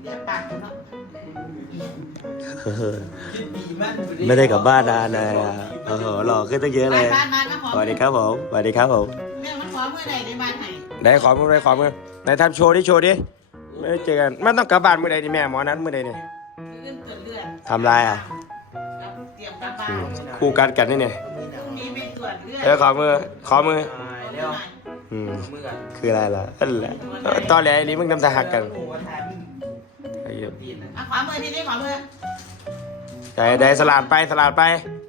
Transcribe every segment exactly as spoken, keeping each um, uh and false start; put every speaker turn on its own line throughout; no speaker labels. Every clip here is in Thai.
เรียกปากเนาะ
ไม่ได้กลับบ้านนานเลยอ่ะโอ้โหหล่อขึ้นตั้งเยอะเลยสวัสดีครับผมสวัสดีครับผม
แม่มาขอเมื่อไหร่ในบ้านไหน
ได้ขอมือได้ขอมือไหนทำโชว์ดิโชว์ดิไม่ได้เจอกันมันต้องกลับบ้านเมื่อใดนี่แม่หมอนั้นเมื่อใดนี่ทำไรอ่ะ
เตรียมกลับบ้าน
คู่กันกันนี่เนี่ย
พรุ่งนี้ไปตรวจเลือด
เออขอมือขอมือ
เร็ว
อืมคืออะไรล่ะนั่นแหละตอนแรกไอ้นี่มึงทำทหารกันไอ้เหี้ย
อ่ะขวามือทีนี้ขวามือ
ได้ได้สลัดไปสลัดไป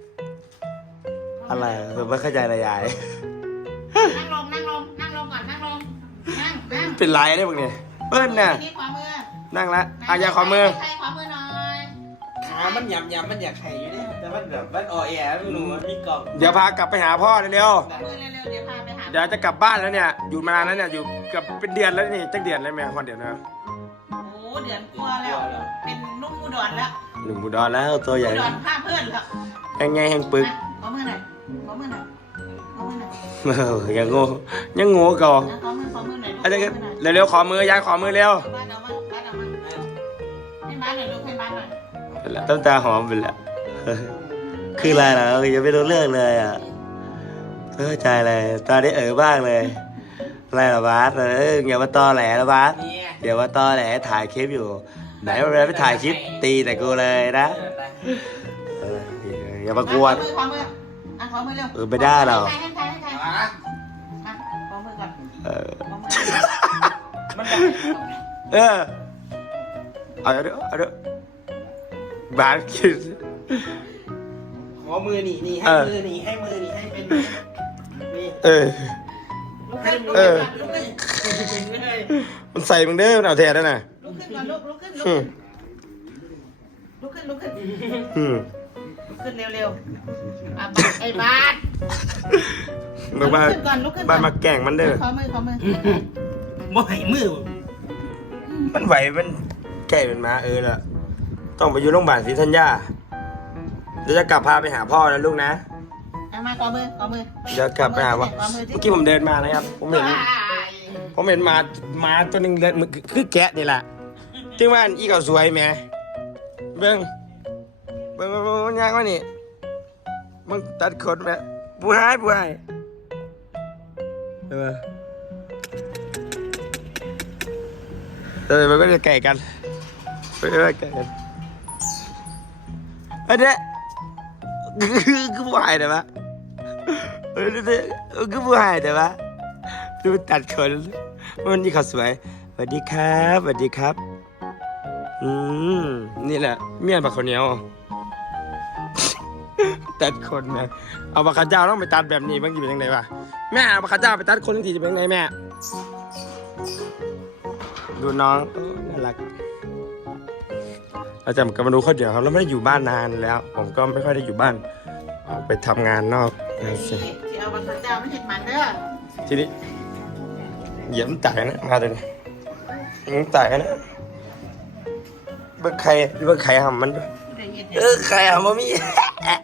อะไรผมไม่เข้าใจเลยยาย
นั่งลงนั่งลงนั่งลงก่อนนั่งลงนั่งนั่ง
เป็นไรเนี่ยมึงเนี่ยเปิ้ลน่ะ
ทีนี้ขวามือ
นั่งละอ่ะอย่าขอมือ
ใครขวามือหน่อย
ขามันยำยำมันอยากไข่อยู่เนี่ยแต่มันแบบมันอ่อแอไม่รู้มันมีกล่อง
เดี๋ยวพากลับไปหาพ่อเร็ว
ขวามือเร็วๆเดี๋ยวพาไปหา
ๆเดี๋ยวจะกลับบ้านแล้วเนี่ยอยู่มานานแล้วเนี่ยอยู่เกับเป็นเดือนแล้วนี่จักเดือนแล้วแม่คนเดียวนะ
โอ้เดือนกลัวแล้วเป็นนุ่มอุดรแล้ว
หนุ่มอุดรแล้วตัวใหญ่
อุดรผ้าเพื่อนแล้ว
แห้งไงแห้งปึก
ขอมือหน่อยขอมือหน่อยขอมือหน่อย
เออยังโง่ยังโง่ก่อน
ขอมือขอมือหน่อย
อาจารย์เร็วๆขอมือยายขอมือเร็ว
บ้านเอามาบ้านเอามาให้บ้านหน่อยลูกให้บ้านหน่อย
เป็นละต้นตาหอมเป็นละเออคืออะไรล่ะยังไม่รู้เรื่องเลยอ่ะเออใจเลยตอนนี้เออบ้างเลยอะไรล่ะบาสเอออย่ามาตอแหลนะบาส
เนี่ย
อย่ามาตอแหลถ่ายคลิปอยู่ ไหนเวลาไปถ่ายคลิปตีแต่กูเลยนะเอออย่ามากวน
ขอมืออ่ะขอมือเร็ว
เออไม่ได้หรอก
ให้ใครให้ใคร
อ่ะ
อ่ะขอมือก่อน
เออ
ขอมือ
มันแบบ
เออเอาเดี๋ยวเอาเดี๋ยวบาสคิด
ขอมือหนีหนีให้มือหนีให้มือหนีให้เป็นนี่
เออ
ลุกขึ้นลุก
เอ
ขึ้น
อ
ลุกขึ้น
เลย
มันใส่มึงเด้อมันเอาแท้ได้น่ะ
ลุกขึ้นก่อนลุกลุกขึ้นลุก
อื
ขึ้
ม
นลุกขึ้นลุกขึ้น
อืม
ลุกขึ้นเร็วๆอ่ะบาสไอ้บาส
บอกว่า
ลุกขึ้นก่อนลุกขึ้นก่
บ้า
อน
นมาแกล้งมันเด้อ
ขอมือขอมือ
บ่ให้มือ
มันไหวมันแก่เป็นมาเออละต้องไปอยู่โรงพยาบาลศรีธัญญาเดี๋ยวจะกลับพาไปหาพ่อนะลูกนะ
เอามาขอมือขอมือ
เดี๋ยวกลับไปหาพ่อ
ขอมือสิ
เมื่อกี้ผมเดินมานะครับ ผมเห็น ผมเห็นหมาหมาตัวหนึ่งเดินมันคือแกะนี่แหละจึงว่าอีเขาสวยแหมเบิ้งเบิ้งเบิ้งเบิ้งมันยากวะนี่มึงตัดขนแม่ผู้หายผู้หายเออเออมันก็จะไก่กันมันก็จะไก่กันเฮ้ยเนี่ยคือผู้หายเดี๋ยวปะเฮ้ยเนี่ยคือผู้หายเดี๋ยวปะดูตัดขนวันนี้เขาสวยสวัสดีครับสวัสดีครับอืมนี่แหละเมียนปากข้าวเหนียวตัดคนนะเอาปากข้าเจ้าต้องไปตัดแบบนี้บ้างจะเป็นยังไงวะแม่เอาปากข้าเจ้าไปตัดคนทีจะเป็นยังไงแม่ดูน้องโอ้น่ารักเราจะกลับมาดูเขาเดี๋ยวครับเราไม่ได้อยู่บ้านนานแล้ว ผมก็ไม่ค่อยได้อยู่บ้านออกไปทำงานนอกนะสิ
ที่เอาบัตรเจ้าไม่เห็นมันเด้อ
ทีนี้เหยียบจ่ายนะมาเลยนี่จ่ายนะเบิกใครเบิกใครหำมันด้วย
ได้เห็น
เออใครหำมันมี